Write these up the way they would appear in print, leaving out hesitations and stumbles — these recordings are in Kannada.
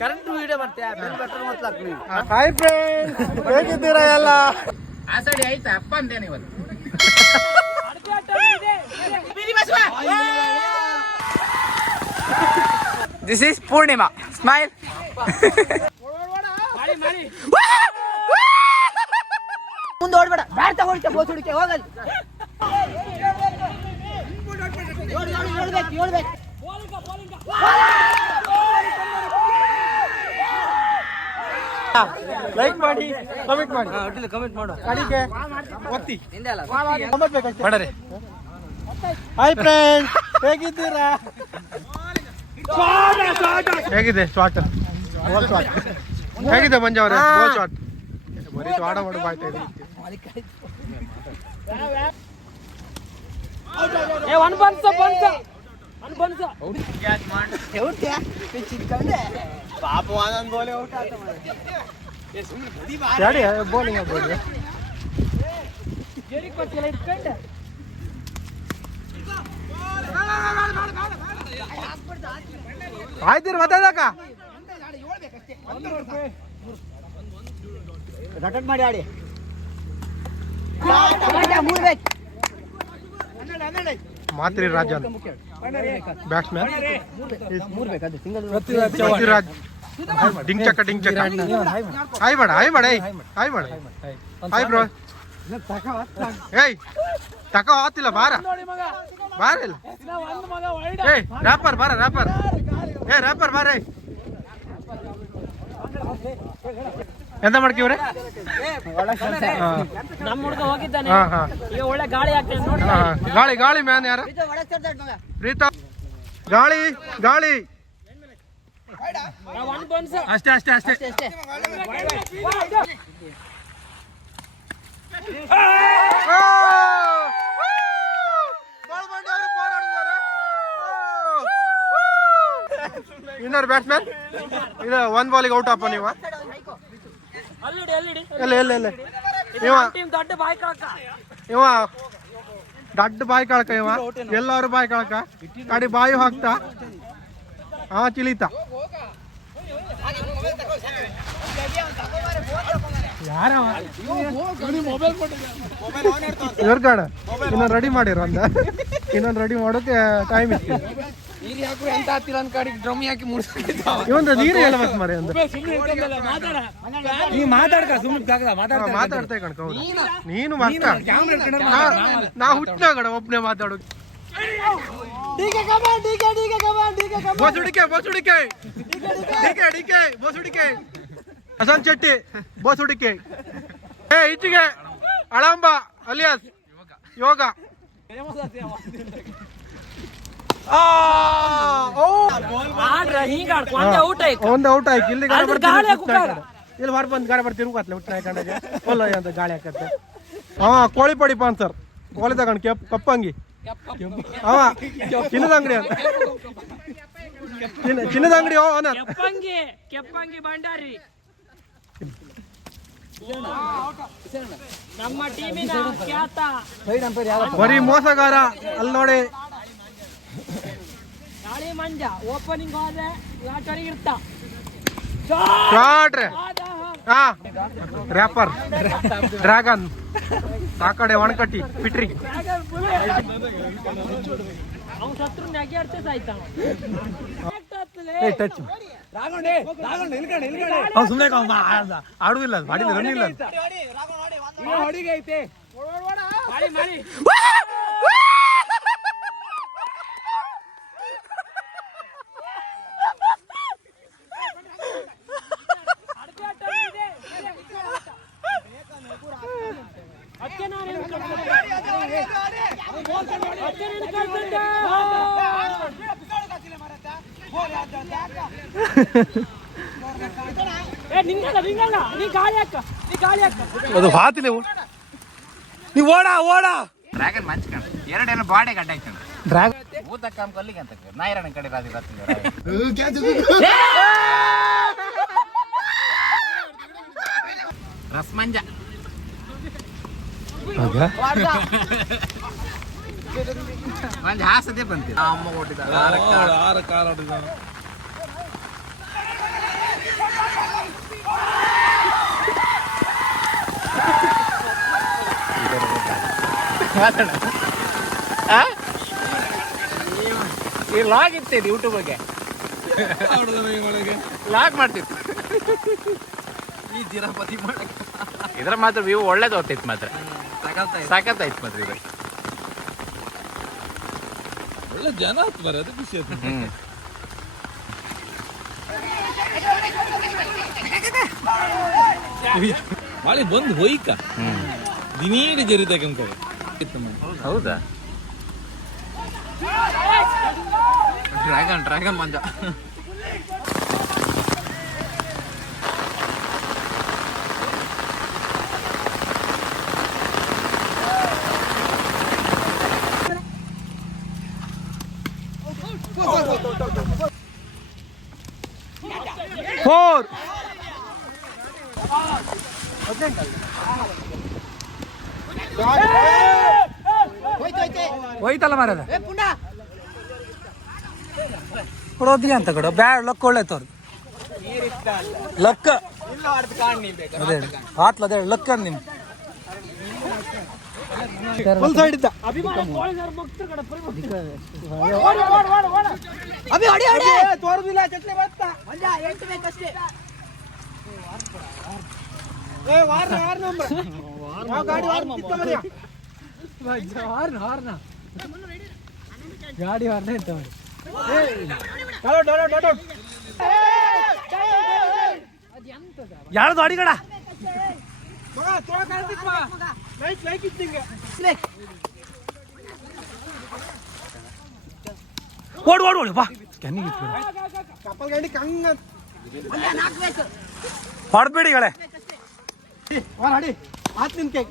ಕರೆಂಟ್ ವಿಡಿಯೋ ಮಾಡ್ತೀಯಾ ಬಿಲ್ ಬೆಟರ್ ಮತ್ಲಾಕ್ ನೀವು. ಹಾಯ್ ಫ್ರೆಂಡ್ಸ್, ಹೇಗಿದ್ದೀರಾ ಎಲ್ಲ? ಆ ಸೈಡ್ ಆಯ್ತಾ ಅಪ್ಪ ಅಂತೇನೆ ಇವತ್ತು. This is Purnima. Smile. ಮುಂದೆ ಓಡ್ಬೇಡ, ಬ್ಯಾಟ್ ತಗೊಳ್ತೆ ಬೋಸುಡಿಕೆ ಹೋಗಲ್ಲಿ. ಲೈಕ್ ಮಾಡಿ, ಕಮೆಂಟ್ ಮಾಡಿ, ಕಮೆಂಟ್ ಮಾಡು. ಕಡಿಗೆ ಒತ್ತಿ ಬೇಕಷ್ಟೇ. ಹಾಯ್ ಫ್ರೆಂಡ್ಸ್, ಹೇಗಿದ್ದೀರಾ? ಹೇಗಿದೆ ಶಾಟ್? ಬಾಲ್ ಶಾಟ್ ಹೇಗಿದೆ ಮಂಜು ಅವರೇ? ಬಾಲ್ ಶಾಟ್ ಬರೀ ಆಡ ಮಾಡಿ ಬಾಯ್ತಾ ಇದೆ. ಬೌಲಿಂಗ್ ಆಗ್ಬೋದು. ಆಯ್ತೀರಿ ಮಾತಾಡಕ ರಟಟ್ ಮಾಡಿ ಆಡಿ. ಮಾತ್ರಿ ರಾಜನ್ ಬ್ಯಾಟ್ಸ್ಮನ್ ಪೃಥ್ವಿರಾಜ್. ಡಿಂಗ್ ಚಕ್ಕ ಡಿಂಗ್ ಚಕ್ಕ. ಹಾಯ್ ಮಾಡ, ಹಾಯ್ ಮಾಡ, ಹಾಯ್ ಮಾಡ, ಹಾಯ್ ಬ್ರೋ. ಏಯ್ ತಕ ಆತಿಲ್ಲ, ಬಾರ ಬಾರ ಇಲ್ಲ. ಏಯ್ ರ್ಯಾಪರ್ ಬಾರ, ರ್ಯಾಪರ್. ಏ ರ್ಯಾಪರ್ ಬಾರ. ಎಂತ ಮಾಡ್ತೀವ್ರೆ? ನಮ್ಮ ಹುಡುಗ ಹೋಗಿದ್ದಾನೆ. ಈಗ ಒಳ್ಳೆ ಗಾಳಿ ಆಗ್ತದೆ. ಗಾಳಿ ಗಾಳಿ ಮ್ಯಾನ್ ಯಾರ? ಪ್ರೀತಾ. ಗಾಳಿ ಗಾಳಿ. ಅಷ್ಟೇ ಅಷ್ಟೇ ಅಷ್ಟೇ. ಇನ್ನೊಂದು ಬ್ಯಾಟ್ಸ್ಮನ್ ಇದು ಒಂದ್ ಬಾಲಿಗೆ ಔಟ್ ಅಪ್ಪ ನೀವು. ಇಲ್ಲ ಇಲ್ಲ ಇಲ್ಲ, ಇವ ದೊಡ್ಡ ಬಾಯಿ ಕಳ್ಕ. ಇವ ಎಲ್ಲಾರು ಬಾಯಿ ಕಳ್ಕ, ಕಡಿ ಬಾಯಿ ಹಾಕ್ತಾ ಚಿಲಿತ. ಇವ್ರ ಕಾಡ ಇನ್ನೊಂದು ರೆಡಿ ಮಾಡಿರ ಅಂದ. ಇನ್ನೊಂದು ರೆಡಿ ಮಾಡೋಕೆ ಟೈಮ್ ಇತ್ತು. ಇವಂದ ನೀರು ಹೇಳ್ಬೇಕು ಮರಿ ಅಂದ. ಮಾತಾಡ್ತಾ ಕಣಕ. ನೀನು ನಾ ಹುಟ್ಟಿನ ಕಡ ಒಬ್ನೇ ಮಾತಾಡೋದು. ಬೋಸುಡಿಕೆ ಬೋಸುಡಿಕೆ ಡಿಕೆ ಡಿಕೆ ಬೋಸುಡಿಕೆ. ಹಸನ್ ಶೆಟ್ಟಿ ಬೋಸುಡಿಕೆ. ಏ ಈಚೆಗೆ ಅಳಂಬ ಅಲಿಯಾಸ್ ಯೋಗ. ಒಂದು ಔಟ್ ಆಯ್ತು. ಇಲ್ಲಿ ಇಲ್ಲಿ ಹೊರ ಬಂದು ಗಾಡಿ ಬರ್ತೀವಿ ತಿರುಗತ್ಲೆ ಹುಟ್ಟಿನ ಕಂಡಾಗೆ ಒಲ್ಲ ಅಂತ ಗಾಳಿ ಹಾಕತ್ತೆ. ಕೋಳಿ ಪಡಿ ಪಾನ್ಸರ್ ಕೋಳಿ ತಗೊಂಡು ಕಪ್ಪಂಗಿ. ಚಿನ್ನದ ಅಂಗಡಿ ಅಂತ, ಚಿನ್ನದ ಅಂಗಡಿ ಭಂಡಾರಿ ನಮ್ಮ ಟೀಮಿನ ಖ್ಯಾತ ಬರೀ ಮೋಸಗಾರ. ಅಲ್ಲಿ ನೋಡಿ ಗಾಳಿ ಮಂಜ ಓಪನಿಂಗ್ ಹೋದ್ರೆ ಲಾಟರಿ ಇರ್ತ ಶಾಟ್. ರ್ಯಾಪರ್ ಡ್ರ್ಯಾಗನ್ ಆ ಕಡೆ ಒಣಕಟ್ಟಿ ಪಿಟ್ರಿ. ಅವ್ನು ಸತ್ರು ನೆಗೆಡ್ತೆ ಸಾಯ್ತ. ಸುಮ್ಮನೆ ಆಡುದಿಲ್ಲ, ಮಾಡಿಲ್ಲ, ರನ್ ಇಲ್ಲ. ಅದು ಹಾತಿಲ್ಲ. ನೀವು ಓಡ ಓಡ. ಡ್ರ್ಯಾಗನ್ ಮಂಚ್ ಕಣ ಎರಡೇನು ಬಾಡೆ ಗಡ್ಡ ಆಯ್ತು. ಡ್ರ್ಯಾಗನ್ ಊತ ಕಾಮ್ ಕಲ್ಲಿಗೆ ಅಂತ ನಾಯಿರಣ ಕಡೆ ರಾಜಿ ರಸ್ಮಂಜ ಮಂಜ ಹಾಸದೆ ಬಂತು. ಅಮ್ಮ ಕೊಟ್ಟಿದ್ದ ಮಾತಾಡ ಈ ಲಾಗ್ ಇರ್ತಿದ್ದು ಯೂಟ್ಯೂಬ್ಗೆ ಲಾಗ್ ಮಾಡ್ತಿತ್ತು ಈ ಜಿರಾಪತಿ ಮಾಡಕ್ಕೆ ಇದ್ರ ಮಾತ್ರ ವ್ಯೂ ಒಳ್ಳೇದು ಹೋಗ್ತಿತ್ತು ಮಾತ್ರ ಸಾಕತ್ತಾಯ್ತು ಮಾತ್ರ ಇದು ಒಳ್ಳೆ ಜನ ಆಗ್ತಾರೆ ಅದು ಖುಷಿ ಆಯ್ತು ಮಳೆ ಬಂದು ಹೋಯ್ಕ ದಿನೀಡಿ ಜರಿತಕ್ಕಂತ ಹೌದಾ ಡ್ರ್ಯಾಗನ್ ಮಂಜ ಫೋರ್ ಹೋಯ್ತಲ್ಲ ಮಾರದ ಕೊಡೋದಿ ಅಂತ ಕೊಡೋ ಬ್ಯಾಡ್ ಲಕ್ ಒಳ್ಳೆತ್ತು ಅವ್ರದ್ದು ಲಕ್ ಅದೇ ಆತ್ಲ ಅದೇ ಲಕ್ ಅಂದ್ ನಿಮ್ ಫುಲ್ ಸೈಡ್ ಇದ್ದ ಅಭಿ ಹೊಡಿ ಹೊಡಿ ತೋರುದಿಲ್ಲ ಚಟ್ನಿ ಬತ್ತ ಮಂಜ 8 ಬೇಕಷ್ಟೇ ವಾರ ನಂಬರ್ ಗಾಡಿ ಹಾರ್ನ ಗಾಡಿ ಹಾರ್ನ ಇತ್ತ ಯಾರ್ದು ಅಡಿಗಡ ಓಡು ಓಡು ಓಡು ಬಾ ಕೆನ್ನಿಗೆ ಕಪ್ಪಲ್ ಗಾಡಿ ಕಂಗ ಹೊಡ್ಬೇಡಿಗಳೇ ಹೊಡಿ ಆತ್ ನಿನ್ ಕೇಕ್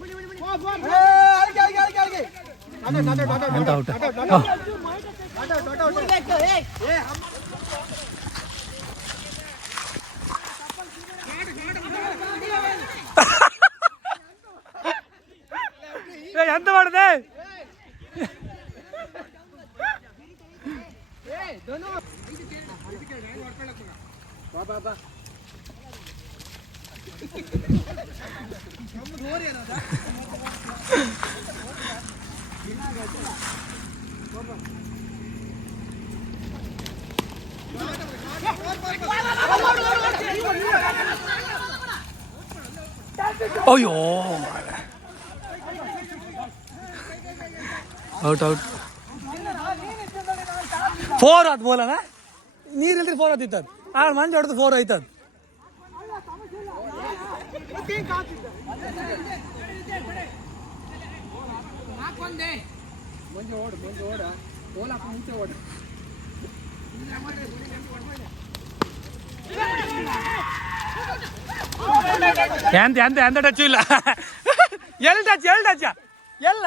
ಎಂತ ಔಟ್ ಎಂತ ಮಾಡಿದೆ ಅಯ್ಯೋ ಔಟ್ ಔಟ್ 4 ಆತ್ ಬೋಲನ ನೀರಿಲ್ರಿ 4 ಆತಿತ್ತದ ಆ ಮಂಜ ಹೊಡೆದು 4 ಆಯ್ತದ ಎಂತ ಟಚ್ ಇಲ್ಲ ಎಲ್ ಟಚ್ ಎಲ್ಲ